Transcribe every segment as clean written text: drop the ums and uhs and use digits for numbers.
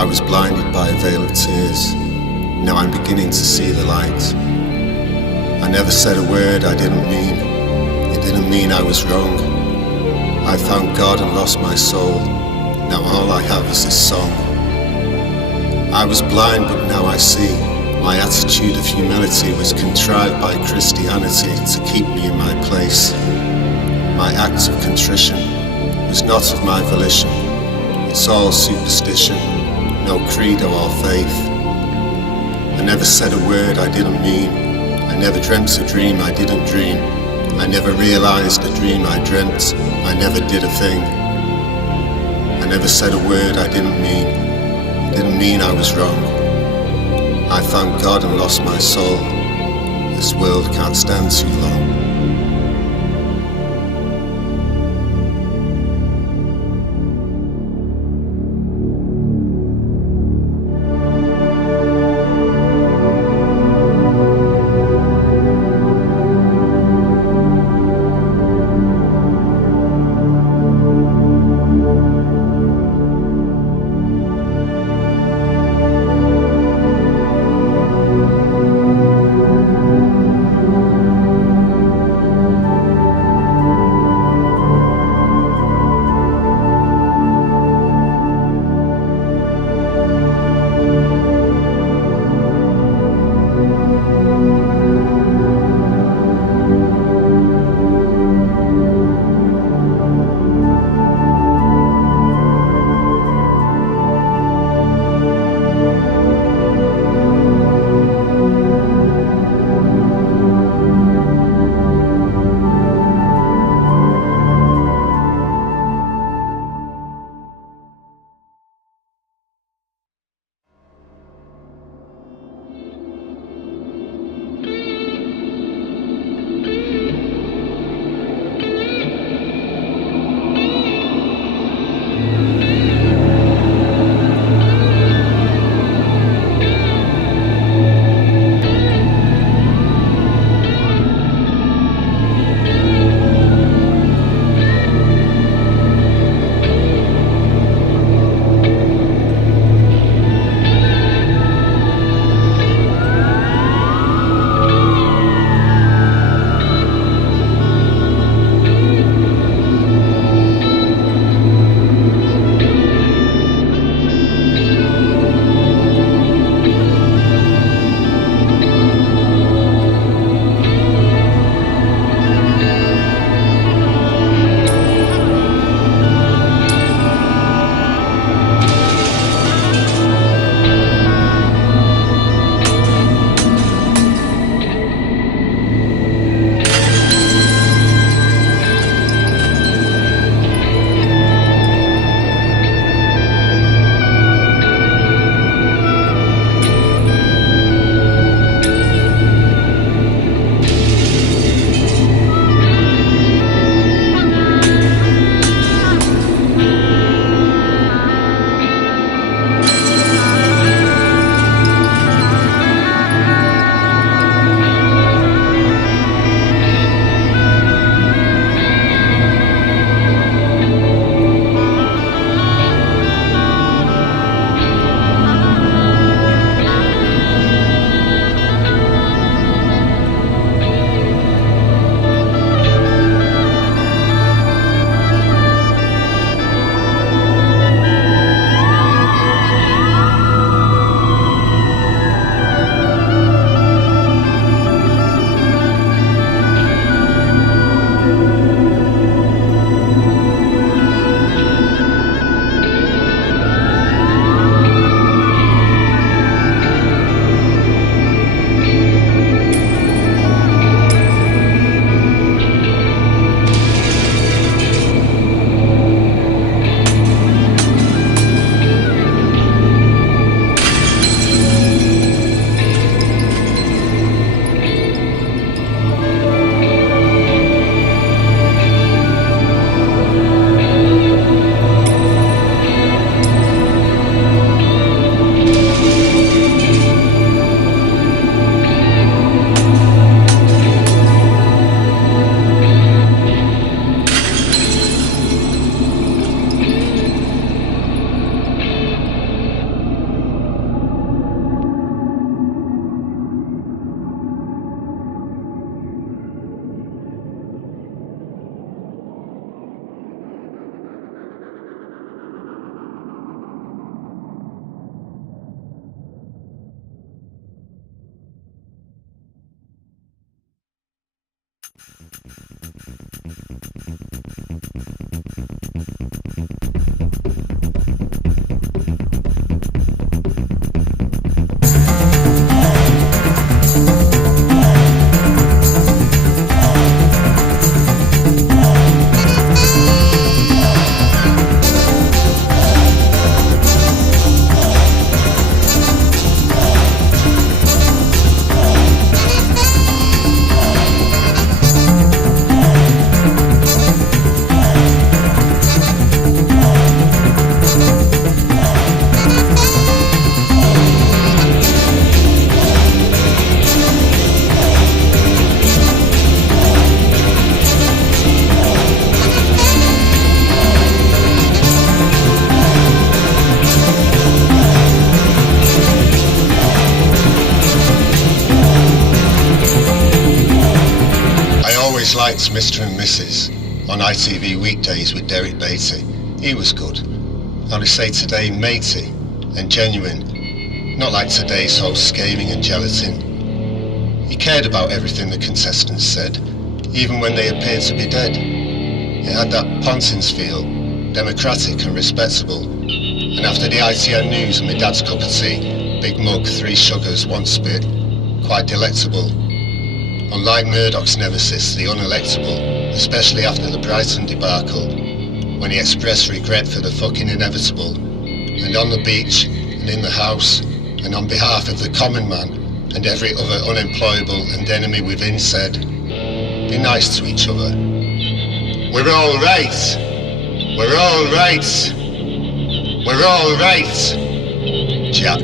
I was blinded by a veil of tears. Now I'm beginning to see the light. I never said a word I didn't mean. It didn't mean I was wrong. I found God and lost my soul. Now all I have is this song. I was blind, but now I see. My attitude of humility was contrived by Christianity to keep me in my place. My act of contrition was not of my volition. It's all superstition, no credo or faith. I never said a word I didn't mean. I never dreamt a dream I didn't dream. I never realized a dream I dreamt. I never did a thing. I never said a word I didn't mean. It didn't mean I was wrong. I found God and lost my soul. This world can't stand too long. Liked Mr. and Mrs. on ITV weekdays with Derek Beatty. He was good. I would say today matey and genuine, not like today's host scathing and gelatin. He cared about everything the contestants said, even when they appeared to be dead. It had that Pontins feel, democratic and respectable. And after the ITN news and my dad's cup of tea, big mug, 3 sugars, 1 spit, quite delectable. Unlike Murdoch's nemesis, the unelectable, especially after the Brighton debacle, when he expressed regret for the fucking inevitable, and on the beach, and in the house, and on behalf of the common man, and every other unemployable and enemy within said, be nice to each other. We're all right! We're all right! We're all right! Jack.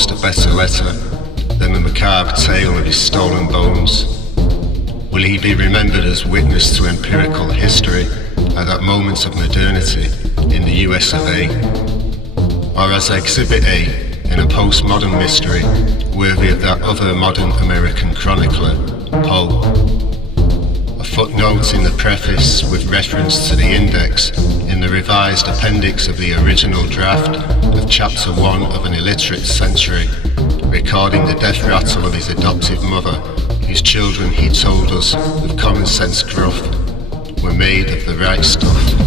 composed a better letter than the macabre tale of his stolen bones? Will he be remembered as witness to empirical history at that moment of modernity in the US of A? Or as Exhibit A in a postmodern mystery worthy of that other modern American chronicler, Poe? A footnote in the preface with reference to the index in the revised appendix of the original draft of Chapter 1 of An Illiterate Century, recording the death rattle of his adoptive mother, whose children, he told us with common sense gruff, were made of the right stuff.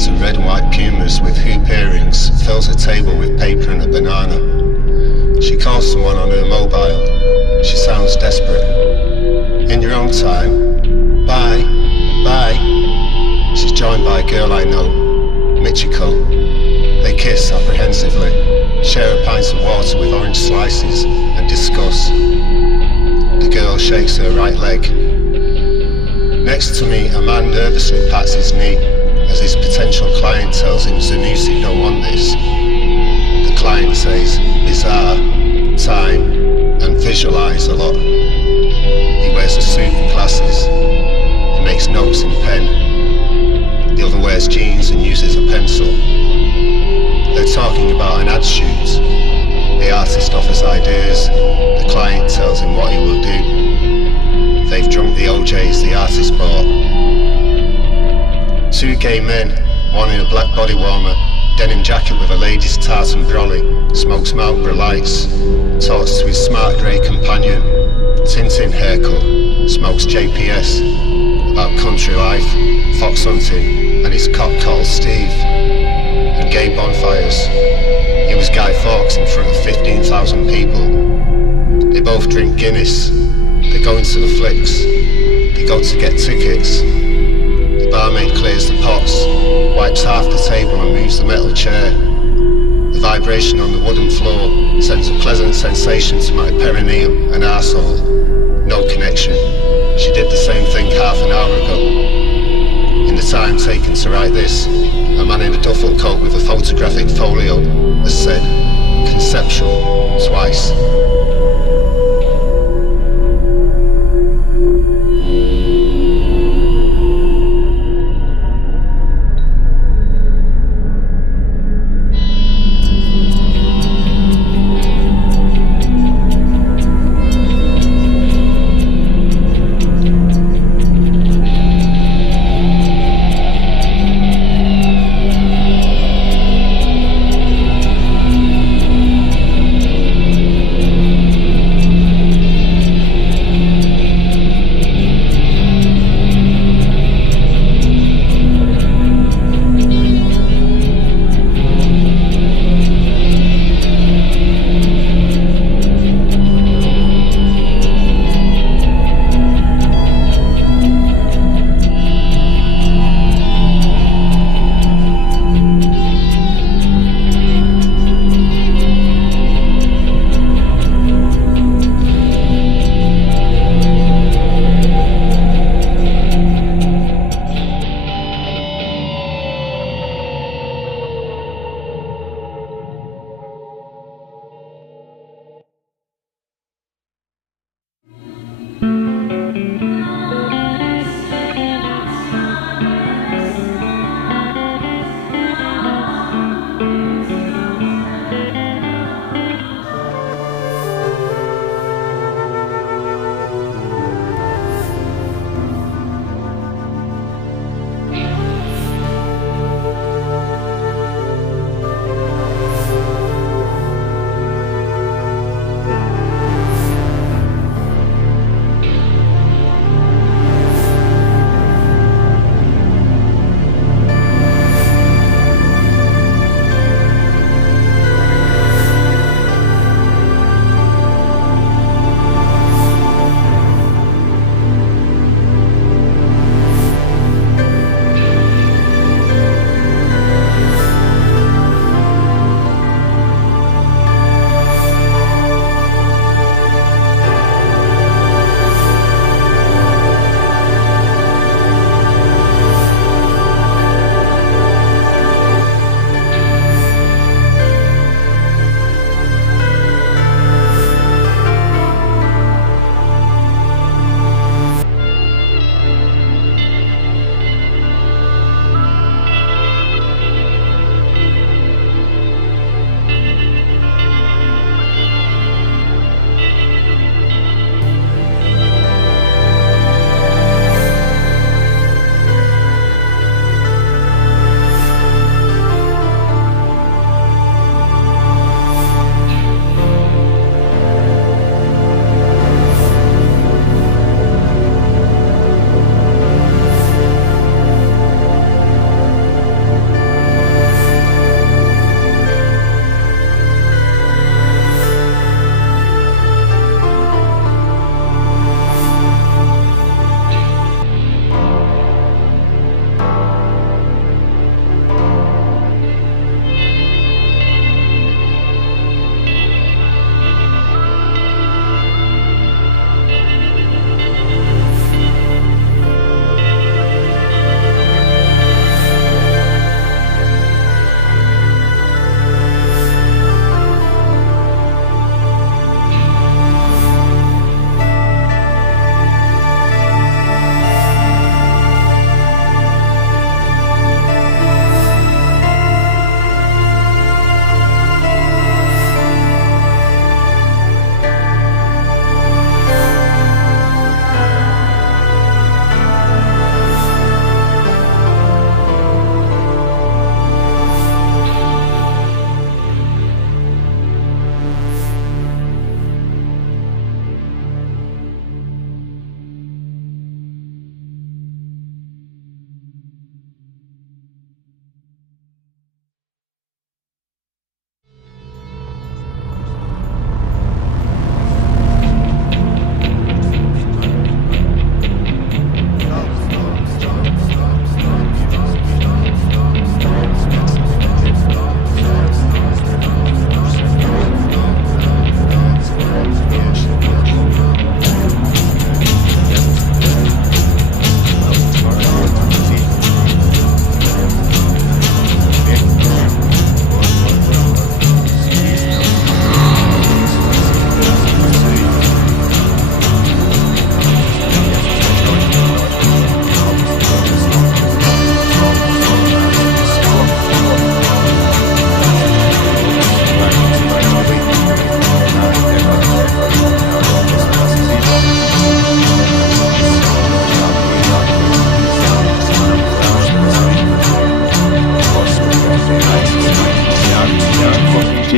jeans and red and white pumas with hoop earrings, fills a table with paper and a banana. She calls someone on her mobile. She sounds desperate. In your own time. Bye. Bye. She's joined by a girl I know, Michiko. They kiss apprehensively, share a pint of water with orange slices, and discuss. The girl shakes her right leg. Next to me, a man nervously pats his knee as his potential client tells him, Zanussi, don't want this. The client says, bizarre, time, and visualize a lot. He wears a suit and glasses. He makes notes in pen. The other wears jeans and uses a pencil. They're talking about an ad shoot. The artist offers ideas. The client tells him what he will do. They've drunk the OJs the artist bought. Two gay men, one in a black body warmer, denim jacket with a lady's tartan brolly, smokes Marlboro Lights, talks to his smart grey companion, Tintin haircut, smokes JPS, about country life, fox hunting, and his cock called Steve, and gay bonfires. He was Guy Fawkes in front of 15,000 people. They both drink Guinness. They go into the flicks. They go to get tickets. The barmaid clears the pots, wipes half the table and moves the metal chair. The vibration on the wooden floor sends a pleasant sensation to my perineum and arsehole. No connection. She did the same thing half an hour ago. In the time taken to write this, a man in a duffel coat with a photographic folio has said, conceptual, twice.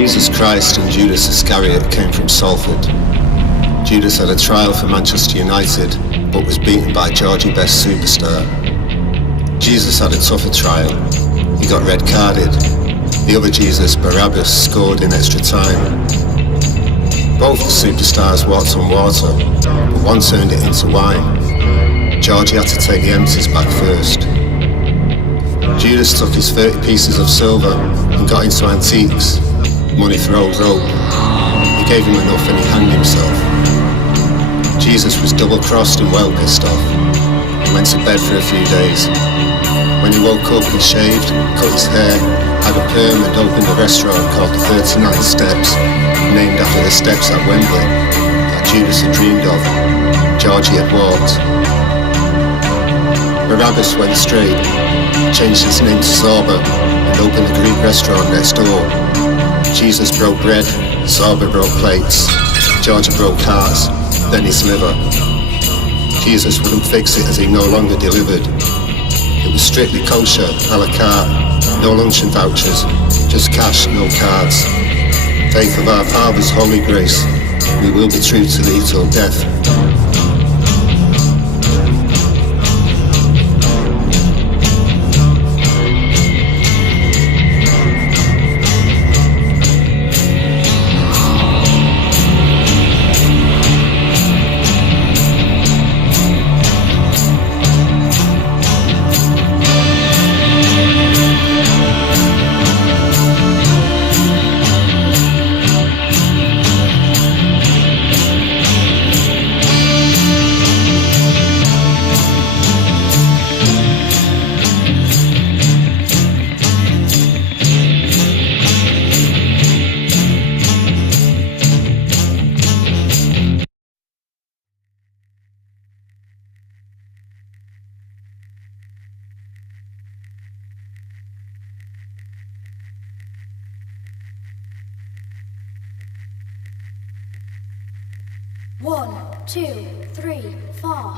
Jesus Christ and Judas Iscariot came from Salford. Judas had a trial for Manchester United, but was beaten by Georgie Best superstar. Jesus had a tougher trial. He got red carded. The other Jesus, Barabbas, scored in extra time. Both the superstars walked on water, but one turned it into wine. Georgie had to take the empties back first. Judas took his 30 pieces of silver and got into antiques, money for old rope. He gave him enough and he hanged himself. Jesus was double-crossed and well pissed off. He went to bed for a few days. When he woke up, he shaved, cut his hair, had a perm and opened a restaurant called the 39 Steps, named after the steps at Wembley that Judas had dreamed of. Georgie had walked. Barabbas went straight, changed his name to Zorba, and opened a Greek restaurant next door. Jesus broke bread, Zorba broke plates, Georgie broke hearts, then his liver. Jesus wouldn't fix it as he no longer delivered. It was strictly kosher, a la carte, no luncheon vouchers, just cash, no cards. Faith of our Father's holy grace, we will be true to thee till death. One, two, three, four.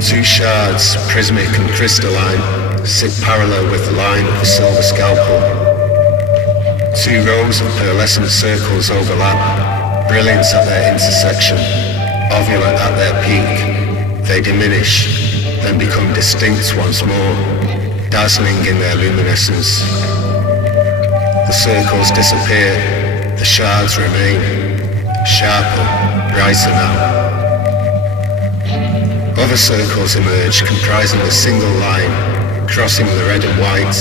Two shards, prismic and crystalline, sit parallel with the line of the silver scalpel. Two rows of pearlescent circles overlap, brilliant at their intersection, ovulate at their peak. They diminish, then become distinct once more, dazzling in their luminescence. The circles disappear, the shards remain, sharper, brighter now. Other circles emerge, comprising a single line, crossing the red and white,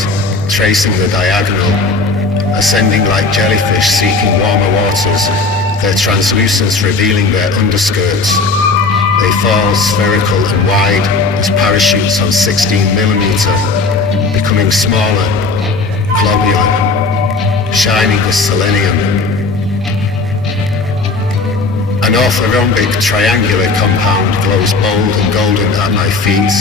tracing the diagonal, ascending like jellyfish seeking warmer waters, their translucence revealing their underskirts. They fall spherical and wide as parachutes on 16mm, becoming smaller, globular, shining with selenium. An orthorhombic triangular compound glows bold and golden at my feet.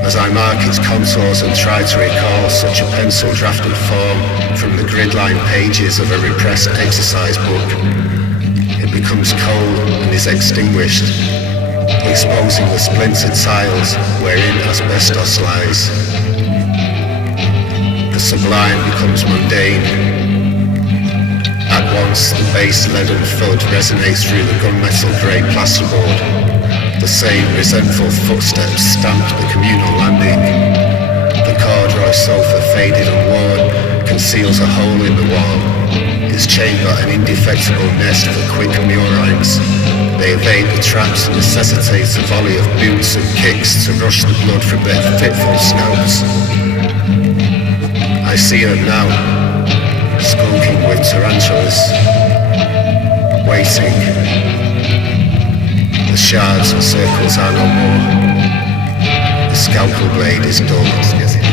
As I mark its contours and try to recall such a pencil-drafted form from the grid-lined pages of a repressed exercise book, it becomes cold and is extinguished, exposing the splintered tiles wherein asbestos lies. The sublime becomes mundane. At once, the bass leaden thud resonates through the gunmetal grey plasterboard. The same resentful footsteps stamped the communal landing. The corduroy sofa, faded and worn, conceals a hole in the wall. Its chamber an indefectible nest for quick murines. They evade the traps and necessitate a volley of boots and kicks to rush the blood from their fitful snouts. I see them now, skulking with tarantulas, waiting. The shards and circles are no more. The scalpel blade is dull.